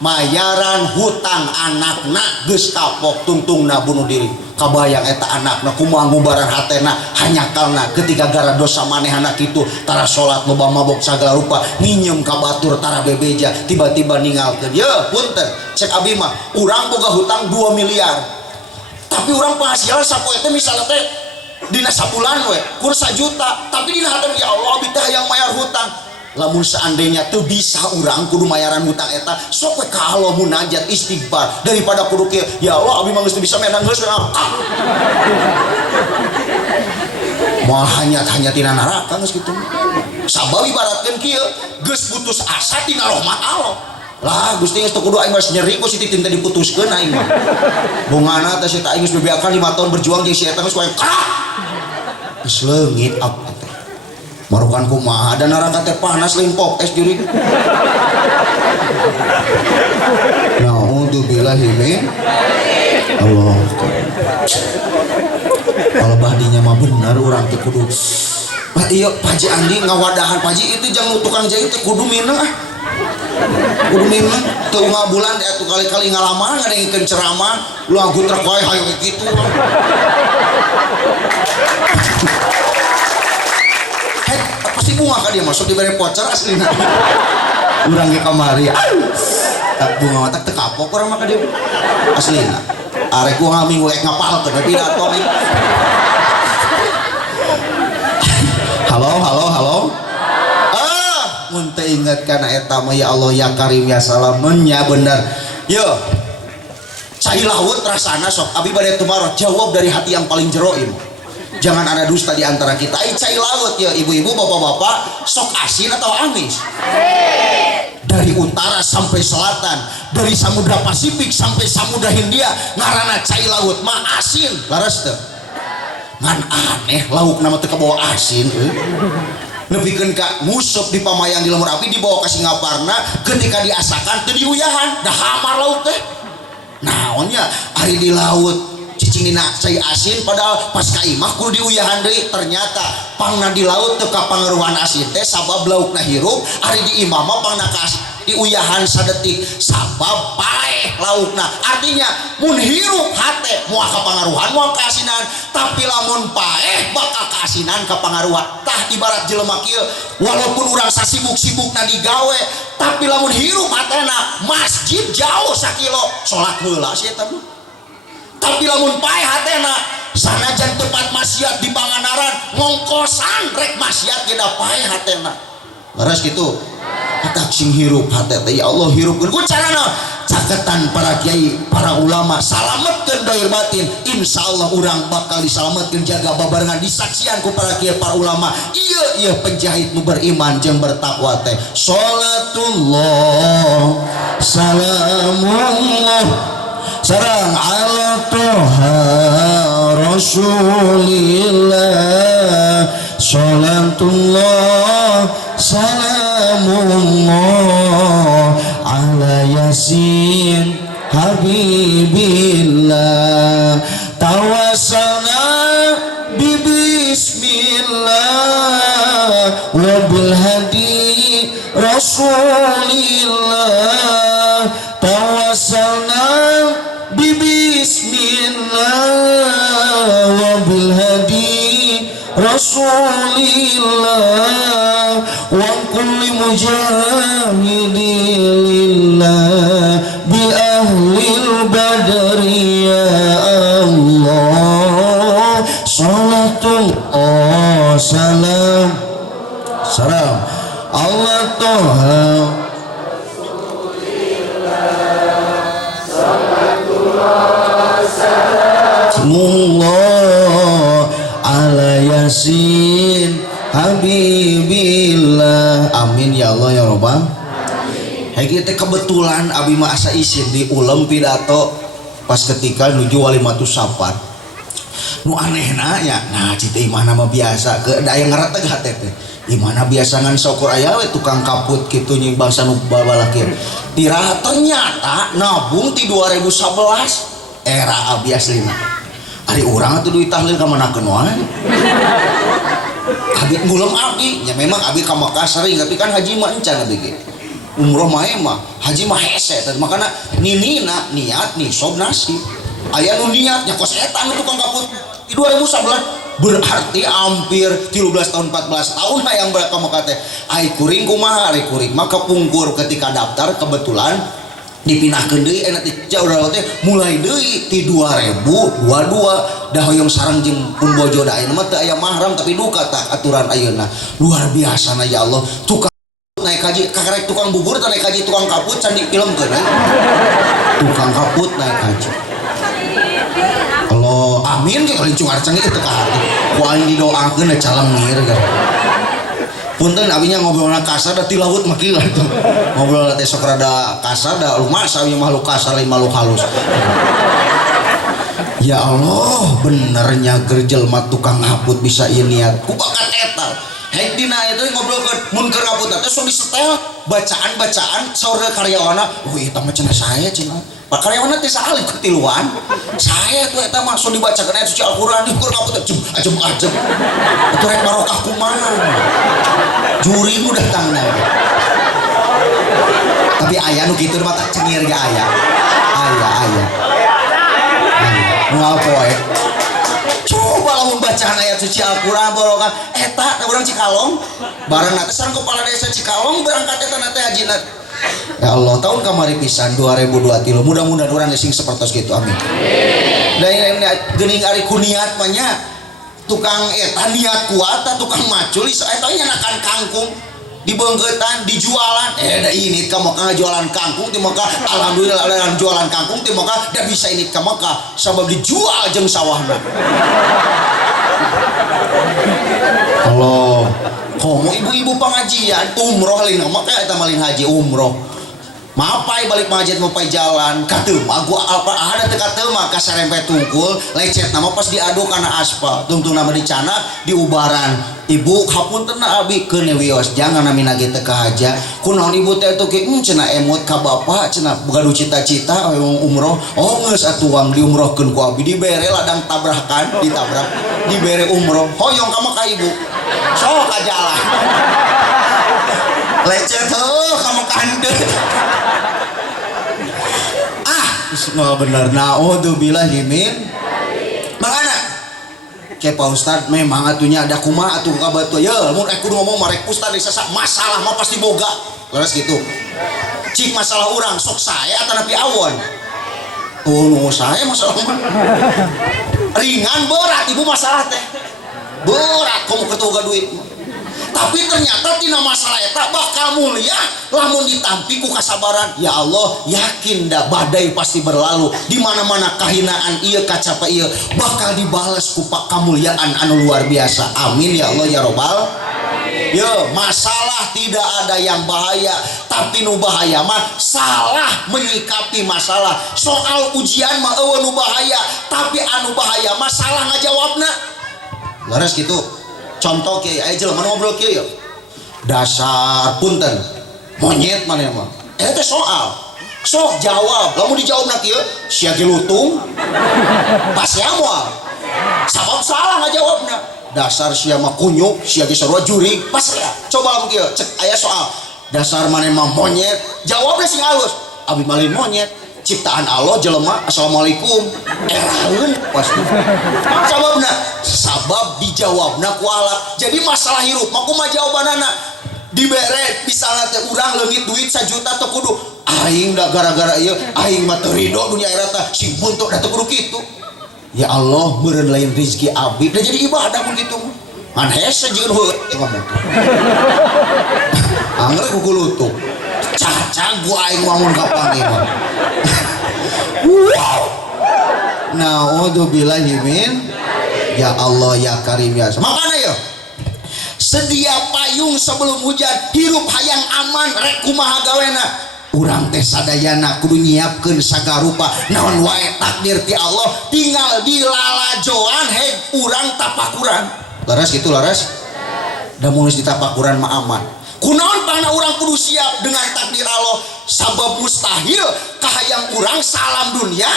Mayaran hutang anakna geus kapok tungtungna bunuh diri. Kabayang eta anakna kumaha ngubaran hatena hanyakalna ketika gara dosa manehana kitu tara salat loba mabok sagala rupa nginjem ka batur tara bebeja tiba-tiba ninggalkeun. Ye punten cek abi mah urang boga hutang 2 miliar tapi urang penghasilan sapoe teh misalnya teh dina sabulan we kur 1 juta tapi dina hate ya Allah abdi teh hayang mayar hutang. Lamun seandainya tuh bisa urang kudu mayaran hutang eta sok we ka Allah munajat istighfar daripada kudu kieu ya Allah abi mah geus bisa menang geus moal hanya tina neraka geus kitu sabab ibaratkeun kieu geus putus asa tina rahmat Allah lah Gusti geus teu kudu aing geus nyeri ku si titin teh diputuskeun aing mah bungana teh si aing geus bebeakan 5 tahun berjuang jeung si eta geus koe geus leungit apa marukan kumaha dan neraka teh panas lain pop es juri. Na'udzubillahi min Allah. Kalau bahdinya mah bener urang teh kudu. Bah ieu Paji Andi ngawadahan Paji itu jangan tukang jahit teh kudu mineng ah. Kudu mineng teu ngabulan atuh kali-kali ngalaman ngadengkeun ceramah lu agut trek wae hayu kitu. Pasti bunga kan dia masuk diberi voucher aslinya urang ge kamari tak bunga mata teu kapok urang mah ka dia aslinya arek gua ngaminggu ek ngapalkeun tapi pidato nih halo mun teu inget kana eta mah ya Allah ya Karim ya Salam nya bener yo cai laut rasana sok abi bade tumaroh jawab dari hati yang paling jero ieu. Jangan ada dusta di antara kita. Cai laut ya ibu-ibu bapak-bapak sok asin atau amis? dari utara sampai selatan, dari Samudra Pasifik sampai Samudra Hindia, ngaranna cai laut mah asin. Laras teu? Ngan aneh lauk nama teu kabawa asin. Nepikeun ka nguseup di pamayang di lemur api dibawa ka Singaparna, ketika diasakan teu diuyahan, dah hamar lauk teh. Naonnya ari di laut cicingina cai asin, padahal pas ka imah kudu diuyahan deui. Ternyata pangna di laut teu kapangaruhan asin teh sabab laukna hirup, ari di imah mah pangna ka asin diuyahan sadetik sabab paeh laukna. Artinya mun hirup hate moal kapangaruhan moal kaasinan, tapi lamun paeh bakal kaasinan kapangaruhan. Tah ibarat jelema kieu, walaupun urang sasibuk-sibukna digawe, tapi lamun hirup hatena masjid jauh sakilo salat heula sia eta mah. Tapi lamun paeh hatena sanajan tempat maksiat di Pangandaran ngongkosan rek maksiat kita paeh hatena. Leres gitu hatak sing hirup hate teh ya Allah hirupkeun ku carana caketan para kiai para ulama salametkeun dohir batin, insyaallah urang bakal disalametkeun jaga babarengan disaksian ku para kiai para ulama. Ieu penjahit nu beriman jeung bertakwa teh. Salatullah salamullah sareng ala toha rasulillah, salatullah salamullah ala yasin habibillah, tawassalna bismillah wabil hadi rasulillah, tawassalna bismillah wabil hadi rasulillah wa kulli mujahidilillah bi ahlil badri ya Allah, salatullah salam Allah toha mullah ala yasin habibillah. Amin ya Allah ya Rabbal. Hegi teh kebetulan abi mah asa isin di ulem pidato pas ketika nuju Walimatus Safar. Nu anehna nya, nah cita imahna mah biasa ke da aya ngarateg hate teh. Imahna biasa ngan syukur aya we tukang kaput kitu nya bangsa nu babalakir. Tiraha ternyata nabung ti 2011 era abi aslina. Ari urang atuh duit tahlil ka manakeun wae. Abi ngulem abi, nya memang abi ka Makkah sering, tapi kan haji mah encan abi ge. Umroh mah haji mah hese, makana ninina niat nisob nasi. Aya nu niat nya kos eta nu tukang kaput di 2011 berarti hampir 13 tahun 14 tahun hayang ka Makkah teh. Ai kuring kumaha ari kuring maka pungkur ketika daftar kebetulan dipindahkeun deui enak ti jauh teh mulai deui ti 2022 dah hoyong sareng jeung pun bojo da ayeuna mah teu aya mahram tapi duka tah aturan ayeuna luar biasa na ya Allah. Tukang naik haji kakarek tukang bubur teh naik haji tukang kaput can difilmkeun tukang kaput naik haji. Allah amin ge lincung arcang itu ka hati ku aing didoakeun da calengir kan. Punten abinya ngobrolna kasar da ti laut mah kieu atuh. Ngobrol teh sok rada kasar da lumas abi makhluk kasar lain makhluk halus. Ya Allah, benernya gerjel mah tukang haput bisa ieu niat. Ku bakat eta. Haik dina itu ngobrolkeun mun keur kaput teh sok disetel bacaan-bacaan saur karyawana. Oh eta mah cenah saya cenah. Pak karyawana teh saali ku tiluan. Saya tuh eta mah sok dibacakeun ayat suci Al-Qur'an di keur kaput teh ajeb. Atuh rek barokah kumaha. Juri mu datang nanti. Tapi ayah nu gitu mata cengir ge ayah. Moal poe. Coba lamun bacaan ayat suci Al-Qur'an barokah eta urang Cikalong. Bareng teh sareng kepala desa Cikalong berangkat eta teh hajina. Ya Allah, tahun kamari pisan 2023 mudah-mudahan urang sing sapertos kitu amin. Da geuning ari kuniat mah nya tukang eta niat kuat tukang macul eta nyanakan kangkung dibeungkeutan dijualan da ini ka Makkah jualan kangkung ti Makkah alhamdulillah ada jualan kangkung ti Makkah da bisa ini ka Makkah sabab dijual jeung sawahna Allah komo ibu-ibu pengajian umroh lain mah kayak eta malin haji umroh mapai balik masjid mapai jalan katema gua apa ada teh katema kasarempet tungkul lecet nama pas diadu kana aspal tungtung nama dicana diubaran ibu hapunten abi keun wios jangan nami nage teh ka haja kunaon ibu teh tuh ge cenah emot ka bapak cenah gaduh cita-cita umroh oh geus atuang diumrohkeun ku abi dibere ladang tabrakan ditabrak dibere umroh hoyong ka mah ka ibu sok ka jalan lecet heuh ka mah kandeu nggak bener naudzubillahi min makana ke Pak Ustad memang atunya ada kumaha atuh ka batu ya mun aku ngomong marek Ustad disasak masalah mah pasti boga leres gitu cik masalah orang sok saya atau napi awon oh saya masalah mah ringan berat ibu masalah teh berat kamu ketuga duit tapi ternyata tina masalah eta bakal mulia lamun ditampi ku kasabaran ya Allah yakin dah badai pasti berlalu di mana-mana kahinaan ieu kacapa ieu bakal dibales ku kamuliaan anu luar biasa amin ya Allah ya robbal yo masalah tidak ada yang bahaya tapi nu bahaya mah salah menyikapi masalah soal ujian mah eueuh nu bahaya tapi anu bahaya mah salah ngajawabna leres gitu contoh kieu aya jelema ngobrol kieu dasar punten monyet mana mah eta soal sok jawab lamun dijawabna kieu sia ge lutung pas ya moal sabab salah ngajawabna dasar sia mah kunyuk sia ge sarua jurig pas ya coba lamun kieu cek aya soal dasar mana mah monyet jawabna sing halus abi malin monyet ciptaan Allah jelema assalamualaikum eraeun pasti sabab dijawabna ku Allah jadi masalah hirup mah kumaha jawabanana dibere misalnya teh urang leungit duit 1 juta teu kudu aing da gara-gara ieu aing mah teu ridho dunia akhirat teh sing buntuk da teu kudu kitu ya Allah meureun lain rezeki abdi da jadi ibadah mun kitu mah ngan hese jeung heueuh ngomong angger ku kulutuk caca gua aing ngomong kapan ieu mah naudzubillahi min ya Allah ya Karim ya makanya ya sedia payung sebelum hujan hirup hayang aman rek kumaha gawena urang teh sadayana kudu nyiapkeun sagarupa naon wae takdir ti Allah tinggal dilalajoan heg urang tapakuran laras gitu laras da mulus ditapakuran mah aman kunaon pangna urang kudu siap dengan takdir Allah sabab mustahil kahayang urang salam dunia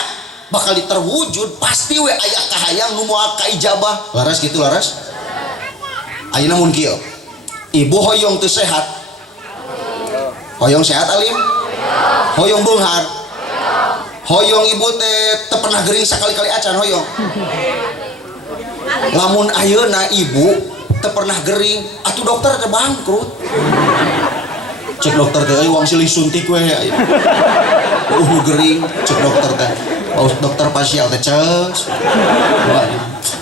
bakal diterwujud pasti we aya kahayang nu moal kaijabah laras gitu laras ayeuna mun kieu ibu hoyong teu sehat hoyong sehat alim hoyong beunghar hoyong ibu teh teu pernah gering sakali-kali acan hoyong lamun ayeuna ibu teu pernah gering atuh dokter teh bangkrut cek dokter teh uang silih suntik we gering cek dokter teh dokter pasial teh ceus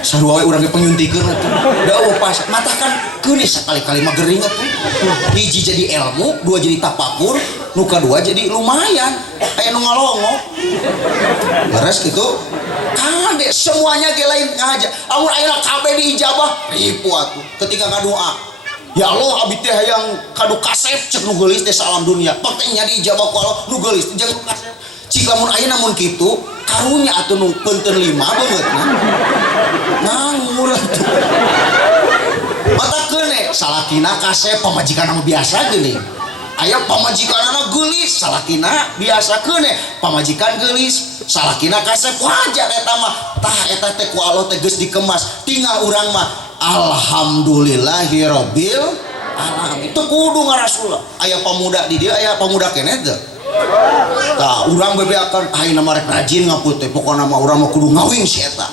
sarua we urang ge penyuntikeun atuh da eueuh pas mata kan geunis sakali-kali mah gering atuh hiji jadi ilmu dua jadi tapakur nu kadua jadi lumayan aya nu ngalongo leres kitu kade semuanya ge lain ngaja amun ayeuna kabeh diijabah ripu atuh ketika ngadoa ya Allah abdi teh hayang kadu kasep cek nu geulis teh salam dunia pentingnya diijabah ku Allah nu geulis jeung kasep cik lamun ayeuna mun kitu karunya atuh nu peunteun 5 beungeutna nganggur atuh mata keune salakina kasep pamajikan anu biasa geuning aya pamajikanana geulis salakina biasa keune pamajikan geulis salakina kasep wajar eta mah tah eta teh ku Allah teh geus dikemas tinggal urang mah alhamdulillahirabbil alamin teu kudu ngarasul aya pamuda di dieu aya pamuda keneh teu tah urang bebeakan ayeuna mah rek rajin ngaput teh pokona mah urang mah kudu ngawing si eta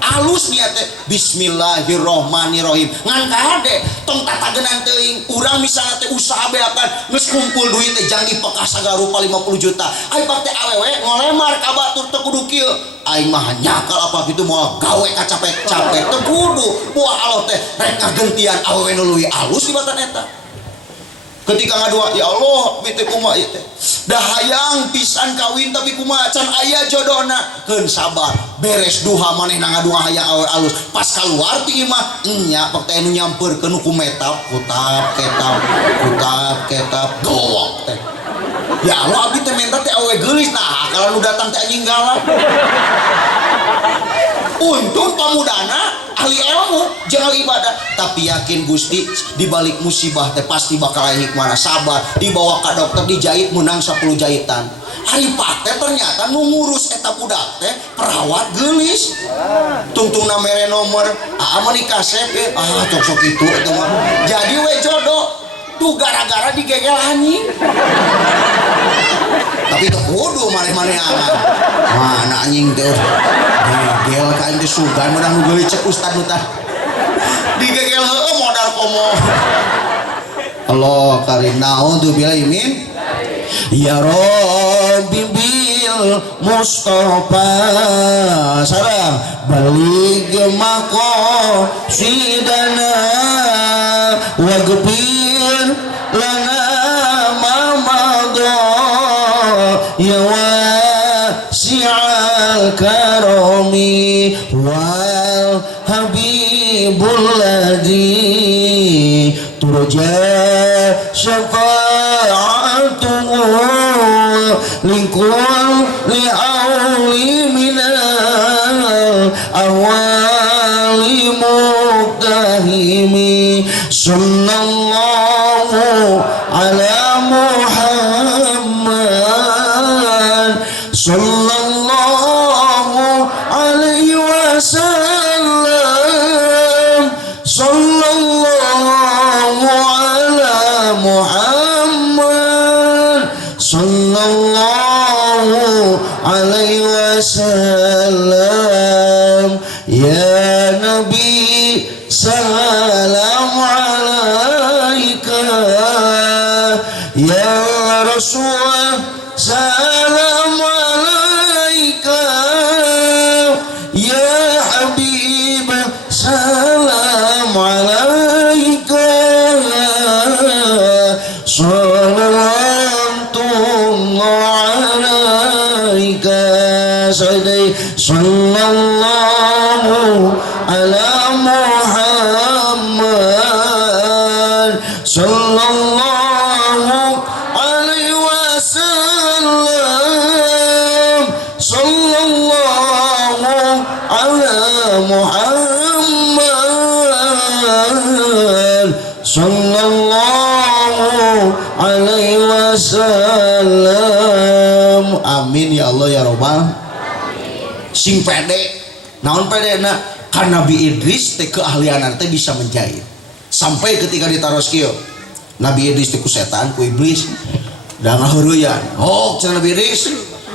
alus niat teh bismillahirrahmanirrahim ngan kade tong tatagenan teuing urang misalna teh usaha beakan geus kumpul duit teh jang dipekah sagarupa 50 juta ai pak teh awewe ngolemar ka batur teu kudu kieu aing mah nyakal apa kitu moal gawe kacapek-capek teu kudu moal Allah teh rek ngagentian awewe nu leuwih alus di batan eta ketika ngadua ya Allah biteu kumaha ieu teh dah hayang pisan kawin tapi kumaha can aya jodona keun sabar beres duha manehna ngaduha hayang awe alus pas kaluar ti imah nya pak teh nu nyampeurkeun ku metap kutap ketap gowok teh ya Allah abdi teh menta teh awe geulis nah kalau nu datang teh anjing galak untung pamudana ahli ilmu jangan ibadah tapi yakin Gusti dibalik musibah teh pasti bakal aya hikmah sabar dibawa ka dokter dijahit menang 10 jahitan ari teh ternyata nu ngurus eta budak teh perawat geulis tungtungna mere nomor mah nikah sep cocok itu eta mah jadi we jodoh tuh gara-gara digegel anjing tapi itu kudu maneh-maneh aman mana anjing teh digegel ka anjing sugan menang nu cek ustad nu tah digegel heueuh modal komo Allah karim naudzubillah min ya Rabbi bil Mustafa sareng balig maqasidana waghfir lana ma madha ya wasi'al karami wal habibul ladzi turja syafa'atuhu likulli awli minal awali muqtahimi sallallahu ala Muhammad sallallahu alaihi wasallam sallallahu ala Muhammad sallallahu alaihi wasallam ya Nabi salam alaika ya Rasul salam alaika ya Habib salam alaika sallallahu ala Muhammad sallallahu alaihi wasallam sallallahu ala Muhammad sallallahu alaihi wasallam amin ya Allah ya Rabbal sing pede naon pede na karena Nabi Idris teh keahlianan teh bisa menjahit sampai ketika ditaros kieu Nabi Idris teh ku setan ku iblis da ngaheureyan cenah Nabi Idris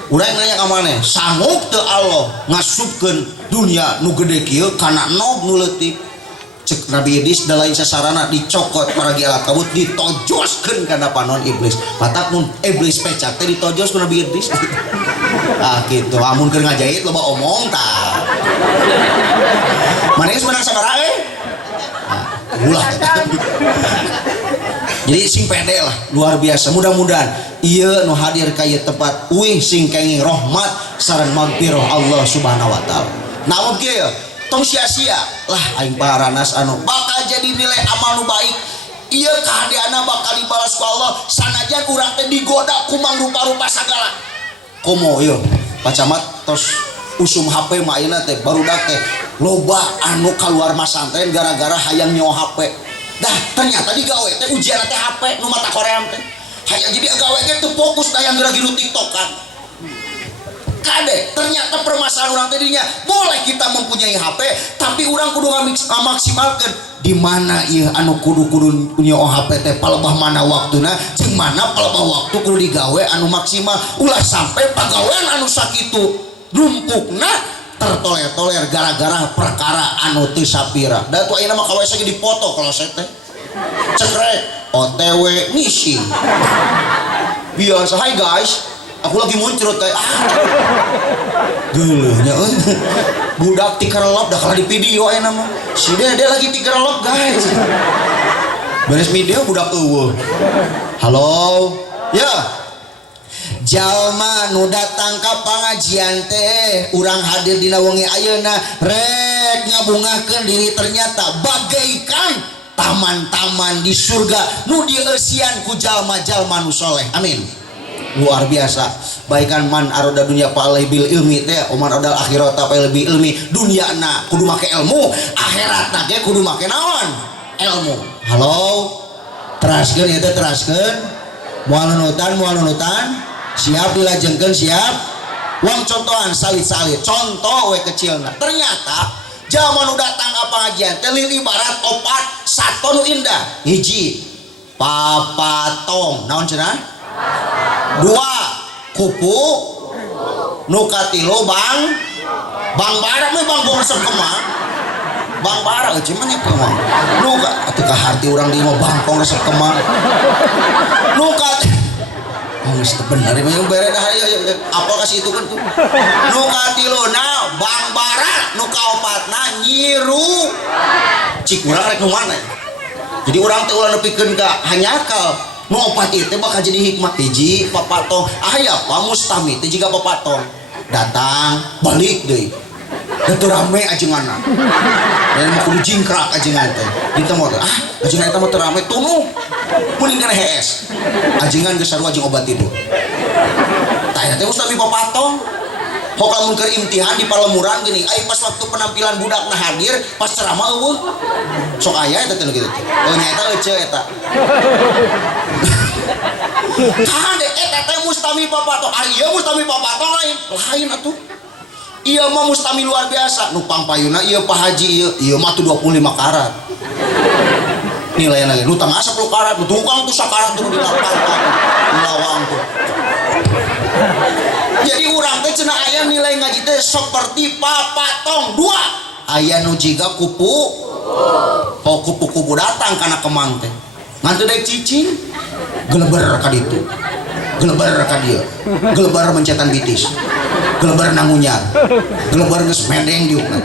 urang nanya ka maneh sanggup teu Allah ngasupkeun dunia nu gede kieu kana nog nu leutik cek Nabi Idris da lain sasarana dicokot paragi alat kabut ditojoskeun kana panon iblis patak mun iblis pecak teh ditojos ku Nabi Idris gitu amun keur ngajahit loba omong tah maneh geus menang sabaraha ulah jadi sing pede lah luar biasa mudah-mudahan ieu nu hadir ka ieu tempat uih sing kenging rahmat sareng magfirah Allah Subhanahu wa taala naon kieu tong sia-sia lah aing paranas anu bakal jadi nilai amal nu baik ieu kahadiana bakal dibalas ku Allah sanajan urang teh digoda ku mangrupa-rupa sagala komo ieu pacamat tos usum HP mah ayeuna teh barudak teh loba anu kaluar masantren gara-gara hayang nyawa HP dah ternyata digawe teh ujian teh HP nu mata koream teh hayang jadi gawe ge teu fokus da yang geura gilu TikTokan kade ternyata permasalahan urang teh dinya boleh kita mempunyai HP tapi urang kudu ngamaksimalkeun di mana ieu anu kudu nyawa HP teh palebah mana waktuna jeung mana palebah waktu kudu digawe anu maksimal ulah sampai pagawean anu sakitu rumpukna tertoler-toler gara-gara perkara anu teu sapira da tu ayeuna mah kawe ge dipoto kalau saya teh cekrek OTW misi biasa hai guys aku lagi muncul teh geuleuhnya budak tikerelop dah kalau di video ayeuna mah si Dede lagi tikerelop guys beres video budak eueuh halo ya jalma nu datang ka pangajian teh urang hadir dina wengi ayeuna rek ngabungakeun diri ternyata bagaikan taman-taman di surga nu dieusian ku jalma-jalma nu soleh. Amin. Luar biasa. Baikan man aroda dunia pa bil ilmi teh oman odal akhirat pa lebih ilmi. Duniana kudu make ilmu, akhiratna ge kudu make naon? Ilmu. Halo. Teraskeun eta teraskeun. Moal nunutan siap dilajengkeun siap. Wong contohan salit-salit. Contoh we kecilna. Ternyata zaman nu datang ka pangajian teh ibarat opat sato nu indah. Hiji papatong. Naon cenah? Dua kupu nu katilu bang bara mah bang resep kemang bang bara cuman nya kemang nu atuh ka harti urang di mah bangkong resep kemang nu kat geus bener mah bere dah apa kasih itu kan tuh nu katiluna bang bara nu kaopatna nyiru cik urang rek nu mana jadi urang teh ulah nepikeun ka hanyakal nu opat itu bakal jadi hikmat. Hiji papatong aya pa mustami teh jiga papatong datang balik deui teu rame ajenganna dan mah kudu jingkrak ajengan teh ditu mah ajengan eta mah teu rame tunu mending kana hees ajengan geus sarua jeung obat tidur tah eta teh mustami papatong hok lamun keur imtihan di palemuran geuning ai pas waktu penampilan budakna hadir pas ceramah eueuh sok aya eta teh kitu oh nya eta euceu eta hade eta teh mustami papatong ari ieu mustami papatong lain atuh ieu mah mustami luar biasa nu pangpayuna ieu Pak Haji ieu mah tuh 25 karat nilai lagi nu tangah 10 karat nu tukang tuh sakarat tuh di lawang tuh jadi urang teh cenah aya nilai ngaji teh seperti papatong dua aya nu jiga kupu oh kupu-kupu datang kana kemang teh ngan teu daek cicing geleber ka ditu geleber ka dieu geleber mencetan bitis geleber nangunyar geleber geus mendeng diukna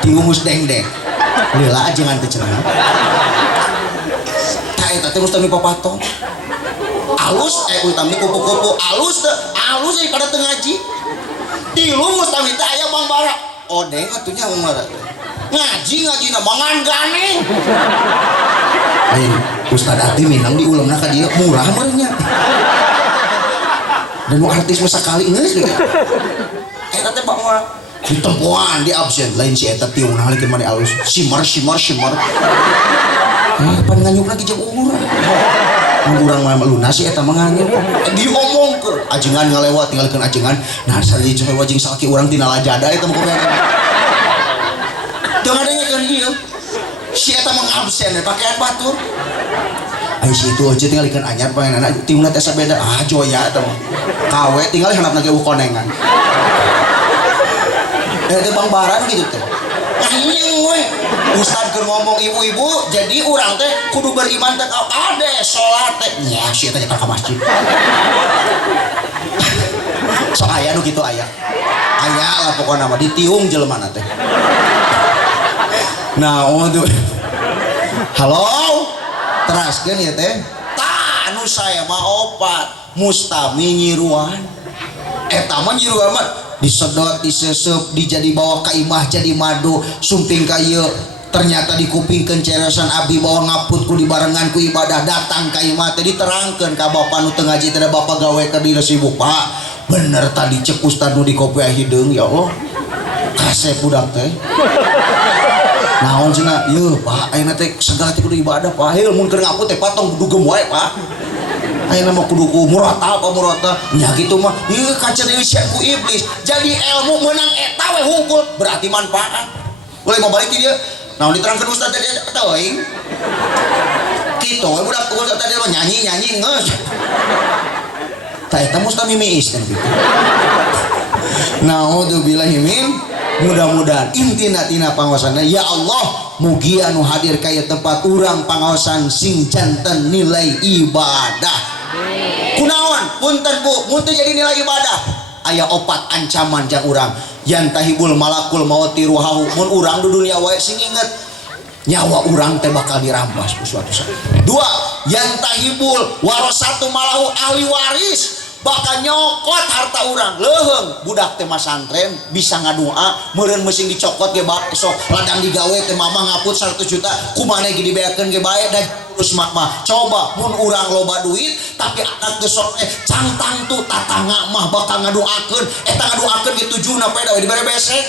diungus deng-deng lila ajengan teh cenah tah eta teh mustami papatong alus utami kupu-kupu alus pada teu ngaji tilu mustami teh aya bang bara odeng atunya bang bara ngaji na mangan gane Ustad Ati minang di ulemna ka dieu murah meureunnya dan mau artis masa kali geus eta teh bang bara ditempuan di absen lain si eta tiung nalikeun mah di alus simar pan nganyuk lagi jeung umur urang mah lunas si eta mah nganyuk diomongkeun ajengan ngalewat tinggalkeun ajengan nah sari jeung wajing salaki urang tina lajada eta mah kumaha teu ngadengekeun ieu si eta mah absen pakaian batur ai si itu aja tinggal ikan anyar panenana tiungna teh sabeda joya eta mah kawe tinggal handapna ge konengan teh bang baran gitu teh anjing we ustad keur ngomong ibu-ibu jadi urang teh kudu beriman teh ade salat teh nya si eta ka masjid so aya nu kitu aya lah pokona mah ditiung jelema teh nah waduh halo teraskeun ya teh tah anu saya mah opat mustami nyiruan eta mah nyiruan mah disedot disesep dijadi bawa ka imah jadi madu sumping ka ieu ternyata dikupingkeun ceresan abdi bawa ngaput ku dibarengan ku ibadah datang ka imah teh diterangkeun ka bapa nu teu ngaji teh bapa gawe ka dieu sibuk Pak bener tadi cek ustad nu di kopi hideung ya Allah kasep budak teh naon cenah ieu Pak ayeuna teh segala teh kudu ibadah Pak heuh mun keur ngaput teh patong kudu gem wae Pak ayeuna mah kudu ku murata nya kitu mah ieu kaca deui ku iblis jadi ilmu meunang eta we hungkul berarti manfaat boleh mau balik dia naon diterangkeun ustad teh teuing kitu we budak tunggal tadi mah nyanyi geus tah eta mustami miis kan kitu naudzubillahi min mudah-mudahan intina tina pangaosanna ya Allah mugi anu hadir kaya tempat urang pangaosan sing janten nilai ibadah kunaon punten Bu mun teu jadi nilai ibadah aya opat ancaman jang urang yantahibul malakul mauti ruhahu mun urang di dunia wae sing inget nyawa urang teh bakal dirampas ku suatu saat. Dua yantahibul warasatu malahu ahli waris bakal nyokot harta orang leheng budak teh masantren bisa ngadua meureun meusing dicokot ge bae sok ladang digawe teh mama ngaput 100 juta kumaha ge dibeakeun ge bae dan terus mah coba mun urang loba duit tapi anak geus sok cangtang tuh tatangga mah bakal ngadoakeun eta ngadoakeun ge tujuna peda we dibere besek.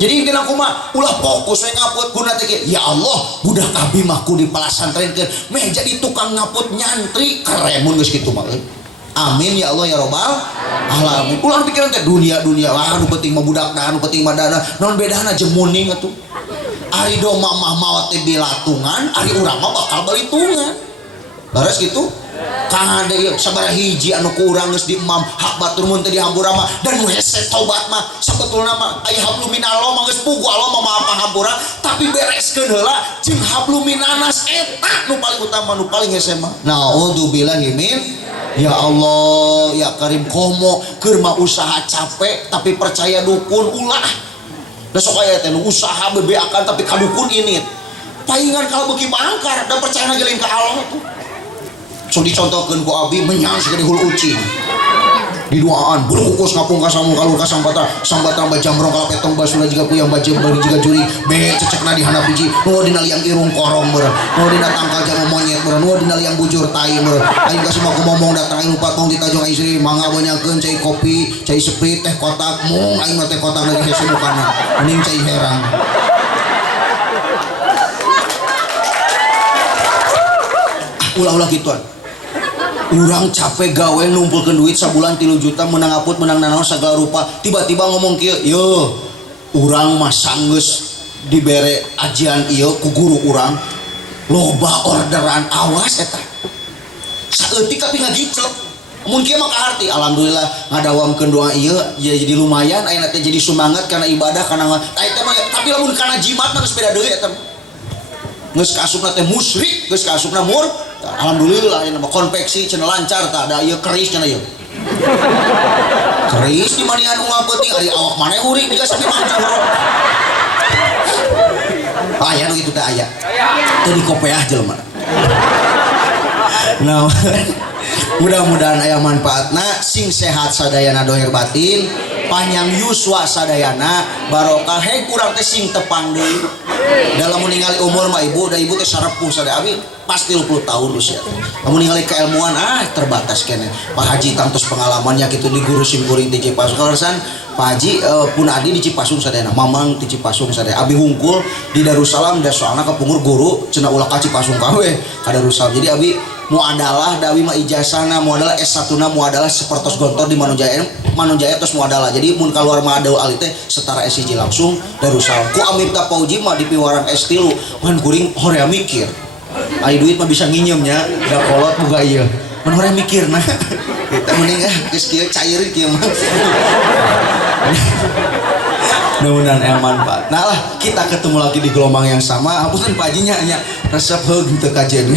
Jadi intina kumaha ulah fokus we ngaput guna teh ya Allah budak abi mah ku dipasantrenkeun meh jadi tukang ngaput nyantri keren mun geus kitu mah. Amin ya Allah ya Robbal alamin. Ulah pikiran teh dunia lah nu penting mah budak dah nu penting mah dana naon bedana jeung muning atuh. Ari do mamah maot teh bilatungan ari urang mah bakal balitungan. Beres gitu. Kade ieu sabaraha hiji anu ku urang geus diemam hak batur mun teh dihampura mah dan nu hese tobat mah sabetulna mah aya hablum minallah mah geus pugu Allah mah maaf hampura tapi bereskeun heula jeung hablum minanas eta nu paling utama nu paling hese mah. Naudzubillahi min ya Allah ya Karim komo keur mah usaha capek tapi percaya dukun ulah. Da sok aya teh nu usaha bebeakan tapi kadukun init. Paingan kalau beuki mangkar dan percaya ngeulin ka Allah tuh. So dicontohkeun ku abi menyang segede hul ucing. Di duaan bulu kukus ngapung kasamu kalur kasambata sambata bajamrong kalau petong basula juga puyang bajem bari juga juri be cecekna di handap hiji nu dina liang irung korong beureun nu dina tangkal jamu monyet beureun nu dina liang bujur tai beureun aing kasih mah ngomong datang aing lupa tong ditajong istri mangga banyakeun cai kopi cai sprite teh kotak mung aing mah teh kotak lagi hese mukana mending cai herang. Ulah-ulah gituan. Urang capek gawe numpulkeun duit sabulan 3 juta menang aput menang nanaon sagala rupa tiba-tiba ngomong kieu yo urang mah sanggeus dibere ajian ieu ku guru urang loba orderan awas eta saeutik tapi ngagiclek mun kieu mah kaharti alhamdulillah ngadawamkeun doa ieu ya jadi lumayan aya teh jadi semangat kana ibadah kana eta mah tapi lamun kana jimat mah geus beda deui eta geus kaasupna teh musyrik geus kaasupna alhamdulillah ini nama konveksi cenah lancar tak ada ieu keris cenah ieu keris di maningan unggah penting ari awak maneh urik digasih mangga aya nu kitu teh aya teu dikopeah jelema nah mudah-mudahan aya manfaatna sing sehat sadayana dohir batin panjang yuswa sadayana barokah heng kurang teh sing tepang deui dalam meninggali umur mah ibu da ibu teh sarepuh sadaya abi pasti 20 tahun usia kamu ningali keilmuan terbatas kene Pak Haji tangtos pengalamannya gitu di guru sim kuring di Cipasung kalersan Pak Haji pun adi di Cipasung sadayana mamang di Cipasung sadaya abi hungkul di Darussalam da soalna kepungur guru cenah ulah ka Cipasung kawe ka Darussalam jadi abi mu adalah dawi mah ijazahna mu adalah S1 na mu adalah sepertos gontor di Manonjaya terus mu adalah jadi mun kaluar mah adaul ali teh setara S1 langsung Darussalam ku Amirta Pauji mah di piwaran S3 mun kuring horea mikir ai duit mah bisa nginjemnya da kolot boga ieu mun horea mikirna kita mending geus kieu cair kieu mah mudah-mudahan aya manfaat. Nah lah kita ketemu lagi di gelombang yang sama hapunten Pak Haji nya resep heug teu kajen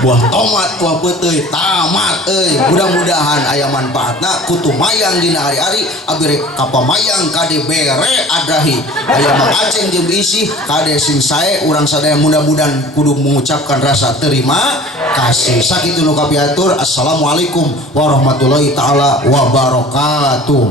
buah tomat buah peuteuy tamat mudah-mudahan aya manfaatna kutu mayang dina hari-hari abi rek kapamayang kade bere adrahi aya Mang Aceng jeung isi kade sing sae urang sadaya mudah-mudahan kudu mengucapkan rasa terima kasih sakitu nu kapiatur. Assalamualaikum warahmatullahi taala wabarakatuh.